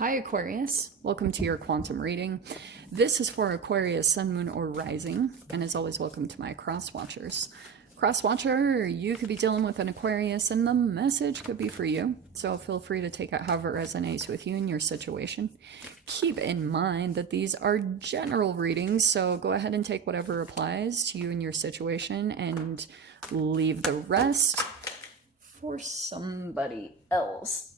Hi Aquarius, welcome to your quantum reading. This is for Aquarius, Sun, Moon, or Rising, and as always, welcome to my cross watchers. Cross watcher, you could be dealing with an Aquarius and the message could be for you, so feel free to take it however resonates with you in your situation. Keep in mind that these are general readings, so go ahead and take whatever applies to you and your situation and leave the rest for somebody else.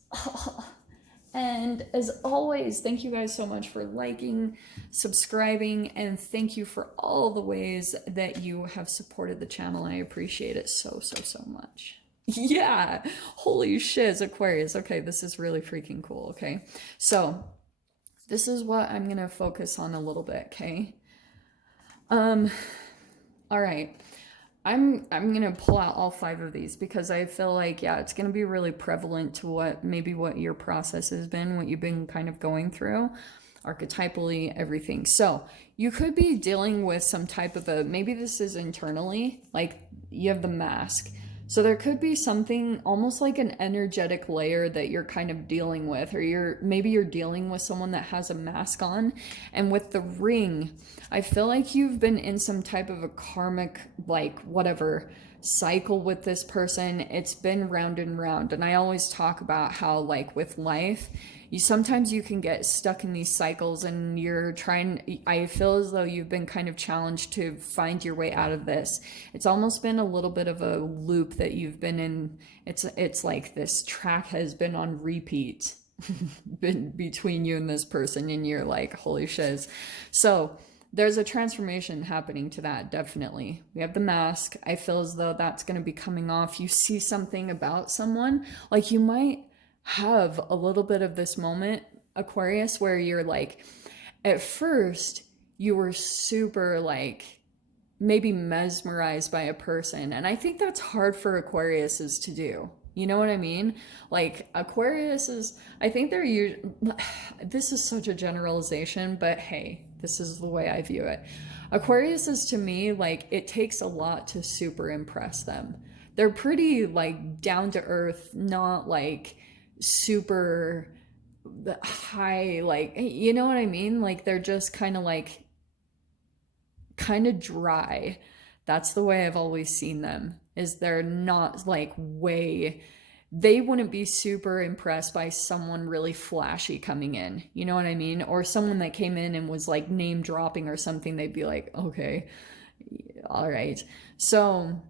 And as always, thank you guys so much for liking, subscribing, and thank you for all the ways that you have supported the channel. I appreciate it so much. Yeah, holy shiz, Aquarius. Okay, this is really freaking cool, okay? So, this is what I'm going to focus on a little bit, okay? All right. I'm going to pull out all 5 of these because I feel like, yeah, it's going to be really prevalent to what your process has been, what you've been kind of going through, archetypally, everything. So you could be dealing with some type of maybe this is internally, like you have the mask. So there could be something almost like an energetic layer that you're kind of dealing with, or maybe you're dealing with someone that has a mask on. And with the ring, I feel like you've been in some type of a karmic, like whatever, cycle with this person. It's been round and round. And I always talk about how, like with life, sometimes you can get stuck in these cycles and I feel as though you've been kind of challenged to find your way out of this. It's almost been a little bit of a loop that you've been in. It's like this track has been on repeat between you and this person, and you're like, holy shiz. So there's a transformation happening to that, definitely. We have the mask. I feel as though that's going to be coming off. You see something about someone, like you might have a little bit of this moment, Aquarius, where you're like, at first you were super like maybe mesmerized by a person, and I think that's hard for Aquariuses to do. You know what I mean? Like Aquariuses, I think this is such a generalization, but hey, this is the way I view it. Aquariuses, to me, like it takes a lot to super impress them. They're pretty like down to earth, not like super high, like, you know what I mean? Like they're just kind of dry. That's the way I've always seen them, is they're not like they wouldn't be super impressed by someone really flashy coming in, you know what I mean? Or someone that came in and was like name dropping or something, they'd be like, okay, all right. So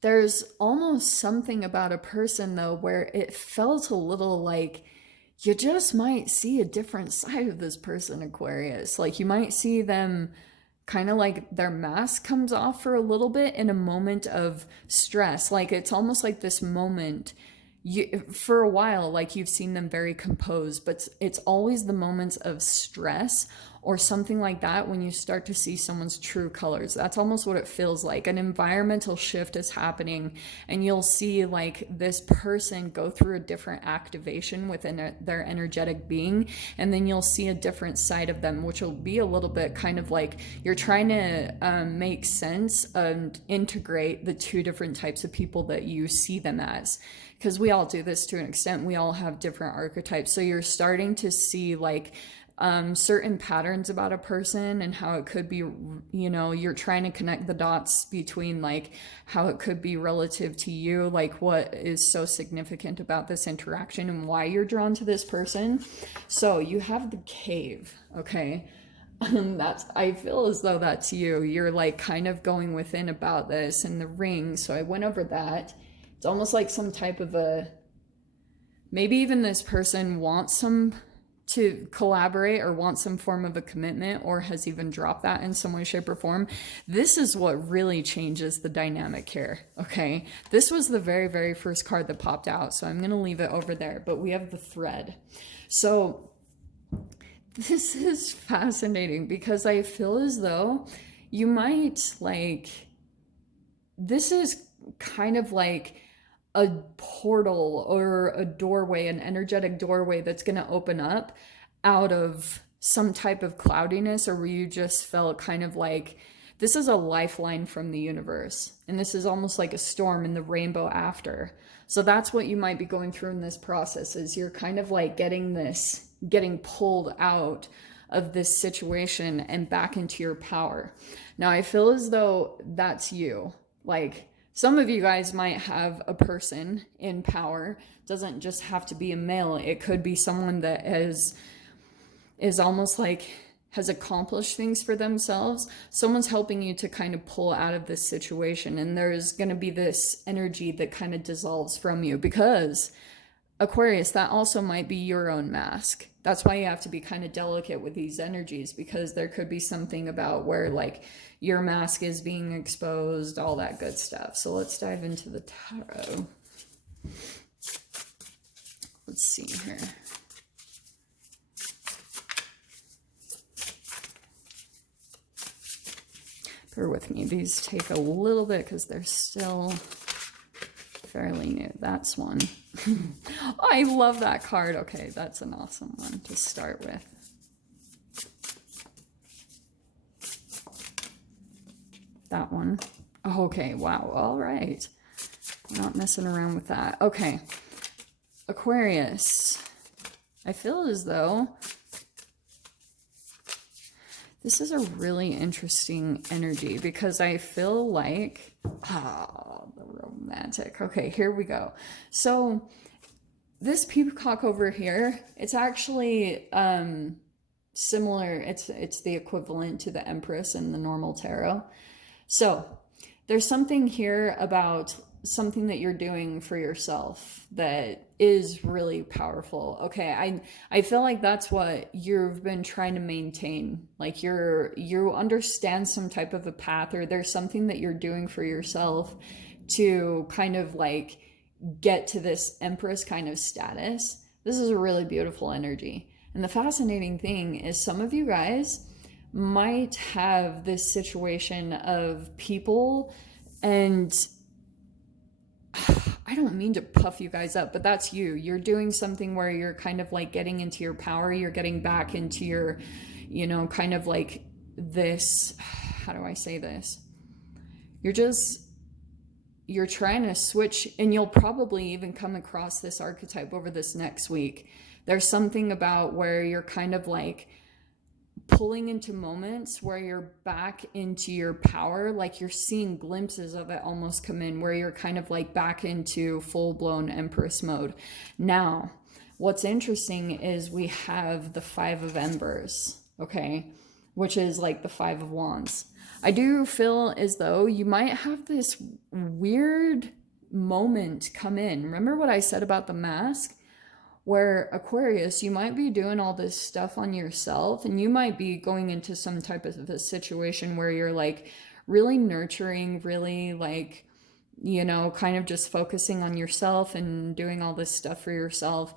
there's almost something about a person though where it felt a little like you just might see a different side of this person, Aquarius. Like you might see them kind of like their mask comes off for a little bit in a moment of stress. Like it's almost like this moment for a while, like you've seen them very composed, but it's always the moments of stress or something like that when you start to see someone's true colors. That's almost what it feels like. An environmental shift is happening, and you'll see like this person go through a different activation within their energetic being, and then you'll see a different side of them, which will be a little bit kind of like you're trying to make sense and integrate the 2 different types of people that you see them as. Because we all do this to an extent. We all have different archetypes. So you're starting to see like certain patterns about a person and how it could be, you know, you're trying to connect the dots between like how it could be relative to you, like what is so significant about this interaction and why you're drawn to this person. So you have the cave, okay? I feel as though that's you. You're like kind of going within about this, and the ring. So I went over that. It's almost like some type of maybe even this person wants to collaborate or wants some form of a commitment, or has even dropped that in some way, shape, or form. This is what really changes the dynamic here, okay? This was the very, very first card that popped out, so I'm going to leave it over there, but we have the thread. So this is fascinating because I feel as though you might like, this is kind of like a portal or a doorway, an energetic doorway that's going to open up out of some type of cloudiness, or where you just felt kind of like this is a lifeline from the universe, and this is almost like a storm in the rainbow after. So that's what you might be going through in this process, is you're kind of like getting pulled out of this situation and back into your power. Now, I feel as though that's you. Like, some of you guys might have a person in power. It doesn't just have to be a male. It could be someone that is almost like has accomplished things for themselves. Someone's helping you to kind of pull out of this situation, and there's going to be this energy that kind of dissolves from you, because Aquarius, that also might be your own mask. That's why you have to be kind of delicate with these energies, because there could be something about where like your mask is being exposed, all that good stuff. So let's dive into the tarot. Let's see here. Bear with me. These take a little bit because they're still fairly new. That's one. I love that card. Okay, that's an awesome one to start with. That one. Oh, okay, wow. All right. Not messing around with that. Okay. Aquarius. I feel as though this is a really interesting energy, because I feel like, the romantic. Okay, here we go. So this peacock over here, it's actually similar. It's the equivalent to the Empress in the normal tarot. So there's something here about something that you're doing for yourself that is really powerful. Okay, I feel like that's what you've been trying to maintain. Like you understand some type of a path, or there's something that you're doing for yourself to kind of like get to this Empress kind of status. This is a really beautiful energy. And the fascinating thing is, some of you guys might have this situation of people, and I don't mean to puff you guys up, but that's you. You're doing something where you're kind of like getting into your power. You're getting back into your, kind of like this, how do I say this? You're trying to switch, and you'll probably even come across this archetype over this next week. There's something about where you're kind of like pulling into moments where you're back into your power, like you're seeing glimpses of it almost come in, where you're kind of like back into full-blown Empress mode. Now, what's interesting is we have the Five of Embers, okay, which is like the Five of Wands. I do feel as though you might have this weird moment come in. Remember what I said about the mask? Where Aquarius, you might be doing all this stuff on yourself, and you might be going into some type of a situation where you're like really nurturing, really like, kind of just focusing on yourself and doing all this stuff for yourself.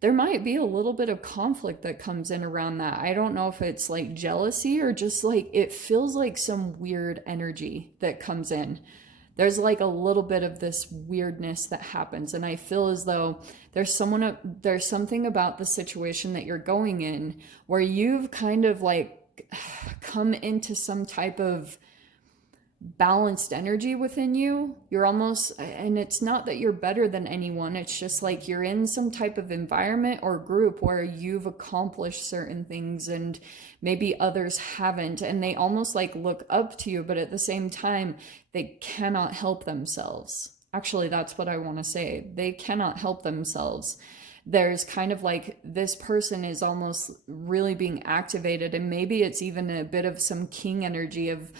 There might be a little bit of conflict that comes in around that. I don't know if it's like jealousy or just like it feels like some weird energy that comes in. There's like a little bit of this weirdness that happens, and I feel as though there's something about the situation that you're going in where you've kind of like come into some type of balanced energy within you. You're almost, and it's not that you're better than anyone, it's just like you're in some type of environment or group where you've accomplished certain things and maybe others haven't, and they almost like look up to you, but at the same time they cannot help themselves. Actually, that's what I want to say. They cannot help themselves. There's kind of like this person is almost really being activated, and maybe it's even a bit of some king energy of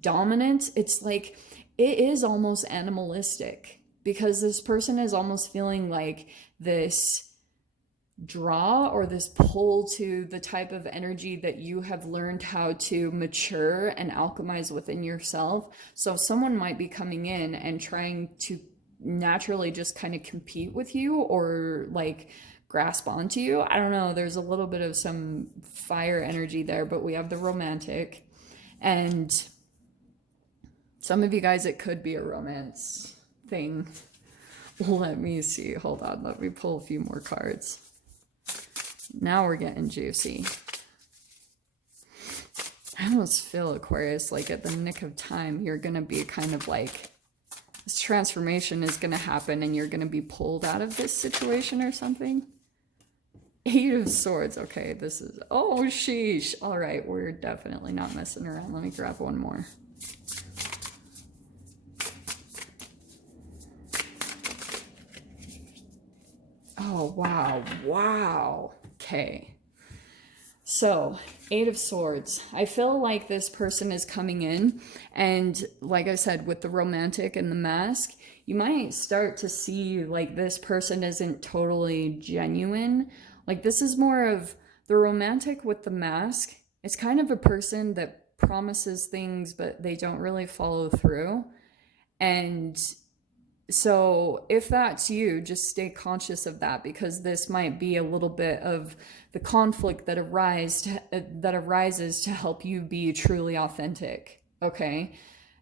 dominance. It's like it is almost animalistic, because this person is almost feeling like this draw or this pull to the type of energy that you have learned how to mature and alchemize within yourself. So someone might be coming in and trying to naturally just kind of compete with you or like grasp onto you. I don't know. There's a little bit of some fire energy there, but we have the romantic, and some of you guys, it could be a romance thing. Let me see. Hold on. Let me pull a few more cards. Now we're getting juicy. I almost feel, Aquarius, like at the nick of time, you're going to be kind of like This transformation is going to happen and you're going to be pulled out of this situation or something. 8 of Swords. Okay, this is... Oh, sheesh. All right, we're definitely not messing around. Let me grab one more. Oh, wow. Wow. Okay. So, 8 of Swords. I feel like this person is coming in, and like I said, with the romantic and the mask, you might start to see like this person isn't totally genuine. Like this is more of the romantic with the mask. It's kind of a person that promises things, but they don't really follow through. And so if that's you, just stay conscious of that, because this might be a little bit of the conflict that arises to help you be truly authentic. Okay,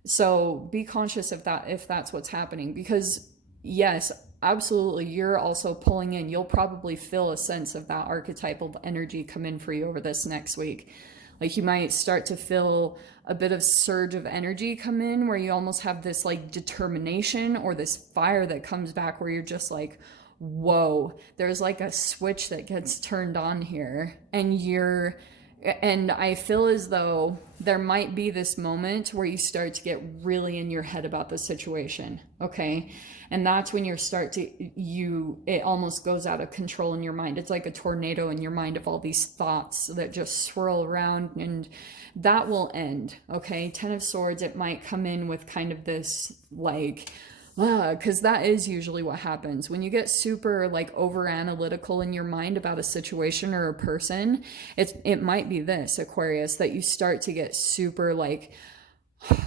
so be conscious of that if that's what's happening, because yes, absolutely, you're also pulling in. You'll probably feel a sense of that archetypal energy come in for you over this next week. Like you might start to feel a bit of surge of energy come in where you almost have this like determination or this fire that comes back where you're just like, whoa, there's like a switch that gets turned on here. And I feel as though there might be this moment where you start to get really in your head about the situation, okay? And that's when it almost goes out of control in your mind. It's like a tornado in your mind of all these thoughts that just swirl around, and that will end, okay? 10 of Swords, it might come in with kind of this like, because that is usually what happens when you get super like over analytical in your mind about a situation or a person. It might be this, Aquarius, that you start to get super like,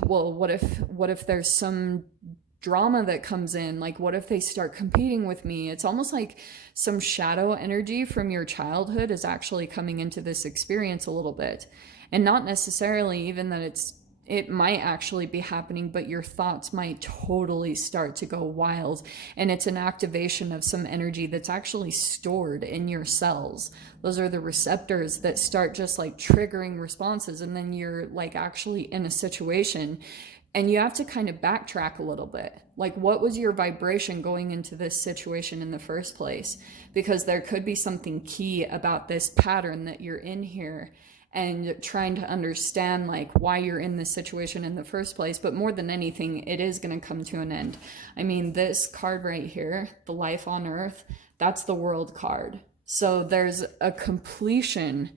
well, what if there's some drama that comes in? Like, what if they start competing with me? It's almost like some shadow energy from your childhood is actually coming into this experience a little bit, and not necessarily even that it might actually be happening, but your thoughts might totally start to go wild. And it's an activation of some energy that's actually stored in your cells. Those are the receptors that start just like triggering responses. And then you're like actually in a situation and you have to kind of backtrack a little bit. Like, what was your vibration going into this situation in the first place? Because there could be something key about this pattern that you're in here, and trying to understand like why you're in this situation in the first place. But more than anything, it is going to come to an end. I mean, this card right here, the Life on Earth, that's the World card. So there's a completion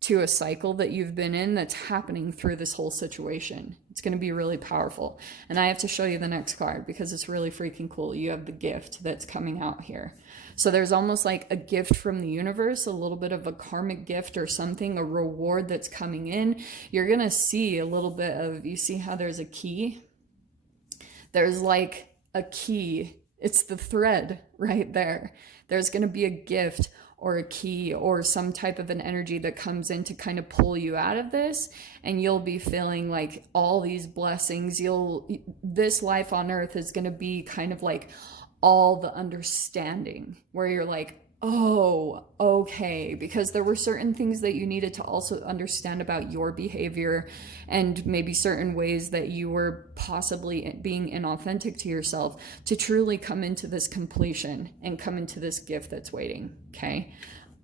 to a cycle that you've been in that's happening through this whole situation. It's going to be really powerful. And I have to show you the next card because it's really freaking cool. You have the gift that's coming out here. So there's almost like a gift from the universe, a little bit of a karmic gift or something, a reward that's coming in. You're going to see a little bit of, you see how there's a key? There's like a key. It's the thread right there. There's going to be a gift or a key or some type of an energy that comes in to kind of pull you out of this, and you'll be feeling like all these blessings. This life on earth is going to be kind of like all the understanding where you're like, oh, okay, because there were certain things that you needed to also understand about your behavior and maybe certain ways that you were possibly being inauthentic to yourself to truly come into this completion and come into this gift that's waiting, okay?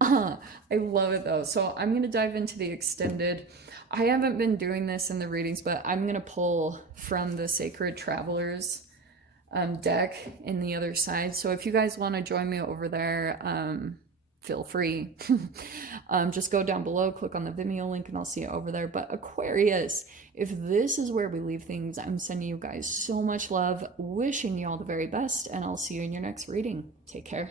I love it though. So I'm going to dive into the extended. I haven't been doing this in the readings, but I'm going to pull from the Sacred Travelers deck in the other side. So if you guys want to join me over there, feel free. Just go down below, click on the Vimeo link, and I'll see you over there. But Aquarius, if this is where we leave things, I'm sending you guys so much love, wishing you all the very best, and I'll see you in your next reading. Take care.